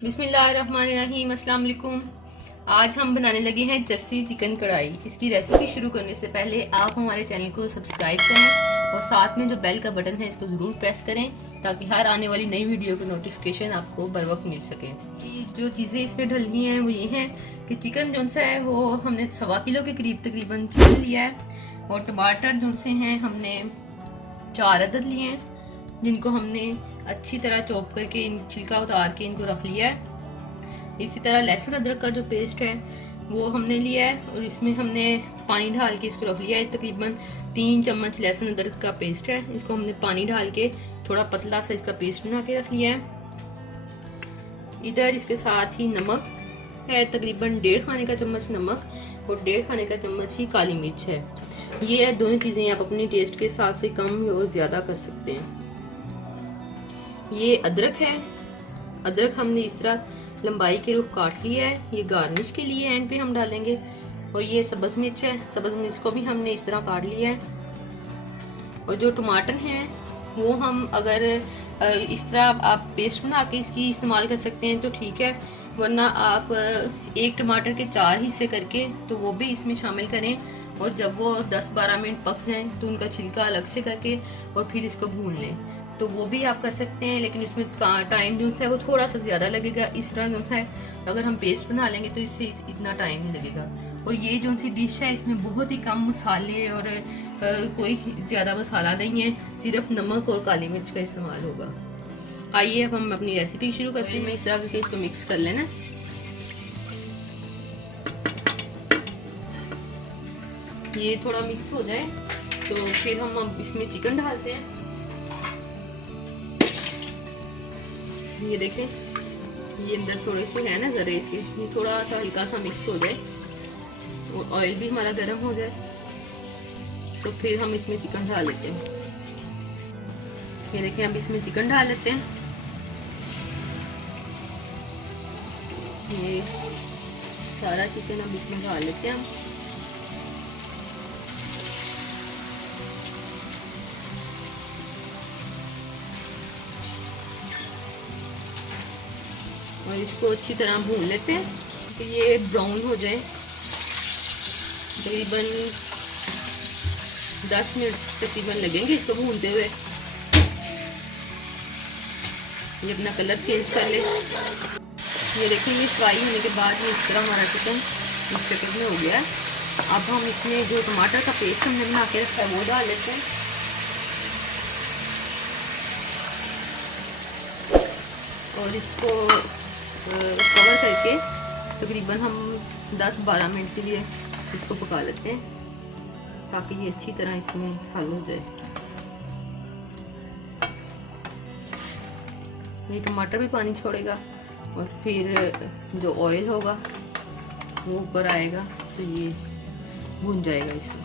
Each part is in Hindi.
बिस्मिल्लाहिर्रहमानिर्रहीम, अस्सलाम वालेकुम। आज हम बनाने लगे हैं जर्सी चिकन कढ़ाई। इसकी रेसिपी शुरू करने से पहले आप हमारे चैनल को सब्सक्राइब करें और साथ में जो बेल का बटन है इसको ज़रूर प्रेस करें ताकि हर आने वाली नई वीडियो की नोटिफिकेशन आपको बर वक्त मिल सके। जो चीज़ें इसमें डलनी हैं वो ये हैं कि चिकन जो सा है वो हमने 1.25 किलो के करीब तकरीबन चिकन लिया है और टमाटर जो से हैं हमने 4 अदद लिए हैं जिनको हमने अच्छी तरह चॉप करके इन छिलका उतार के इनको रख लिया है। इसी तरह लहसुन अदरक का जो पेस्ट है वो हमने लिया है और इसमें हमने पानी डाल के इसको रख लिया है। तकरीबन 3 चम्मच लहसुन अदरक का पेस्ट है, इसको हमने पानी डाल के थोड़ा पतला सा इसका पेस्ट बना के रख लिया है। इधर इसके साथ ही नमक है, तकरीबन 1.5 खाने का चम्मच नमक और 1.5 खाने का चम्मच ही काली मिर्च है। ये दोनों चीज़ें आप अपने टेस्ट के हिसाब से कम और ज़्यादा कर सकते हैं। ये अदरक है, अदरक हमने इस तरह लंबाई के रुख काट लिया है, ये गार्निश के लिए एंड पे हम डालेंगे। और ये सब्ज़ मिर्च है, सब्ज़ मिर्च को भी हमने इस तरह काट लिया है। और जो टमाटर हैं वो हम अगर इस तरह आप पेस्ट बना के इसकी इस्तेमाल कर सकते हैं तो ठीक है, वरना आप एक टमाटर के 4 हिस्से करके तो वो भी इसमें शामिल करें और जब वो 10-12 मिनट पक जाएं तो उनका छिलका अलग से करके और फिर इसको भून लें तो वो भी आप कर सकते हैं। लेकिन उसमें टाइम जो है वो थोड़ा सा ज़्यादा लगेगा। इस तरह जो है अगर हम पेस्ट बना लेंगे तो इससे इतना टाइम नहीं लगेगा। और ये जो सी डिश है इसमें बहुत ही कम मसाले और कोई ज़्यादा मसाला नहीं है, सिर्फ नमक और काली मिर्च का इस्तेमाल होगा। आइए अब हम अपनी रेसिपी शुरू करते हैं। मैं इस तरह करके इसको मिक्स कर लेना। ये थोड़ा मिक्स हो जाए तो फिर हम इसमें चिकन डालते हैं। ये देखें, ये अंदर थोड़े से है ना ज़रा, इसके ये थोड़ा सा हल्का सा मिक्स हो जाए और ऑयल भी हमारा गर्म हो जाए तो फिर हम इसमें चिकन डाल लेते हैं। ये देखें, अब इसमें चिकन डाल लेते हैं। ये सारा चिकन अब इसमें डाल लेते हैं हम। और इसको अच्छी तरह भून लेते हैं तो ये ब्राउन हो जाए। तकरीबन 10 मिनट तकरीबन लगेंगे इसको भूनते हुए। ये अपना कलर चेंज कर ले। ये देखिए, ये फ्राई होने के बाद ये इस तरह हमारा चिकन इस शक्ल में हो गया है। अब हम इसमें जो टमाटर का पेस्ट हमने बना के रखा है वो डाल लेते हैं और इसको कवर करके तकरीबन हम 10-12 मिनट के लिए इसको पका लेते हैं ताकि ये अच्छी तरह इसमें हल हो जाए। ये टमाटर भी पानी छोड़ेगा और फिर जो ऑयल होगा वो ऊपर आएगा तो ये भून जाएगा इसमें।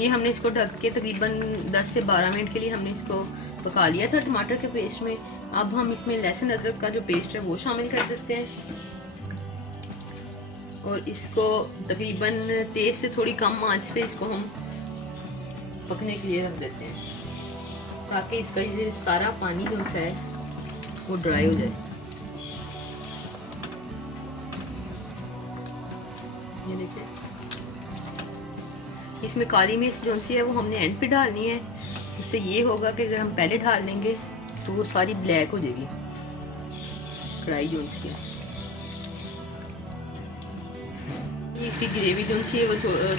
ये हमने इसको ढक के तकरीबन 10 से 12 मिनट के लिए हमने इसको पका लिया था टमाटर के पेस्ट में। अब हम इसमें लहसुन अदरक का जो पेस्ट है वो शामिल कर देते हैं और इसको तकरीबन तेज से थोड़ी कम आंच पे इसको हम पकने के लिए रख देते हैं ताकि इसका ये सारा पानी जो है वो ड्राई हो जाए। ये देखिए, इसमें काली मिर्च जो सी है वो हमने एंड पे डालनी है। उससे ये होगा कि अगर हम पहले डाल लेंगे तो वो सारी ब्लैक हो जाएगी कढ़ाई जो सी है। इसकी ग्रेवी जो सी है वो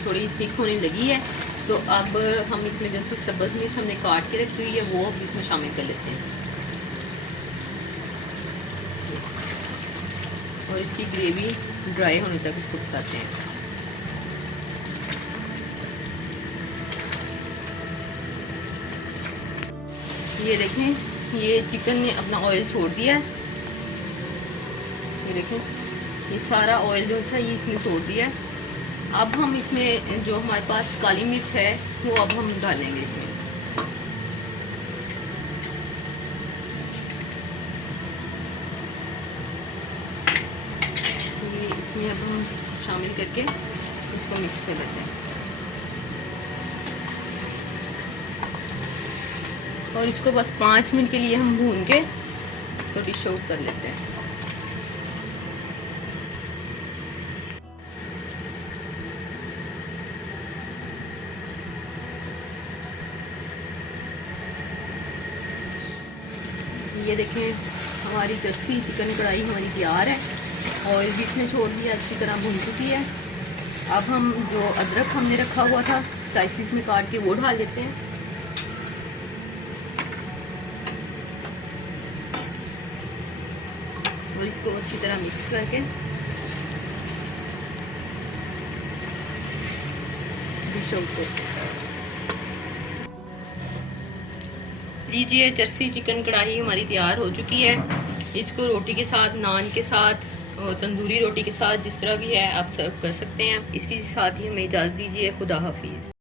थोड़ी थिक होने लगी है तो अब हम इसमें जो सी सब्ज़ मिर्च हमने काट के रखी हुई है वो अब इसमें शामिल कर लेते हैं और इसकी ग्रेवी ड्राई होने तक इसको पकाते हैं। ये देखें, ये चिकन ने अपना ऑयल छोड़ दिया है। ये देखें, ये सारा ऑयल जो था ये इसने छोड़ दिया है। अब हम इसमें जो हमारे पास काली मिर्च है वो अब हम डालेंगे इसमें। ये इसमें अब हम शामिल करके इसको मिक्स कर लेते हैं और इसको बस 5 मिनट के लिए हम भून के डिश आउट कर लेते हैं। ये देखें हमारी जर्सी चिकन कढ़ाई हमारी तैयार है। ऑयल भी इसने छोड़ दिया, अच्छी तरह भुन चुकी है। अब हम जो अदरक हमने रखा हुआ था स्लाइसिस में काट के वो डाल देते हैं। और इसको अच्छी तरह मिक्स करके डिश आउट लीजिए। जर्सी चिकन कढ़ाई हमारी तैयार हो चुकी है। इसको रोटी के साथ, नान के साथ और तंदूरी रोटी के साथ जिस तरह भी है आप सर्व कर सकते हैं। इसके साथ ही हमें इजाज़त दीजिए। खुदा हाफिज़।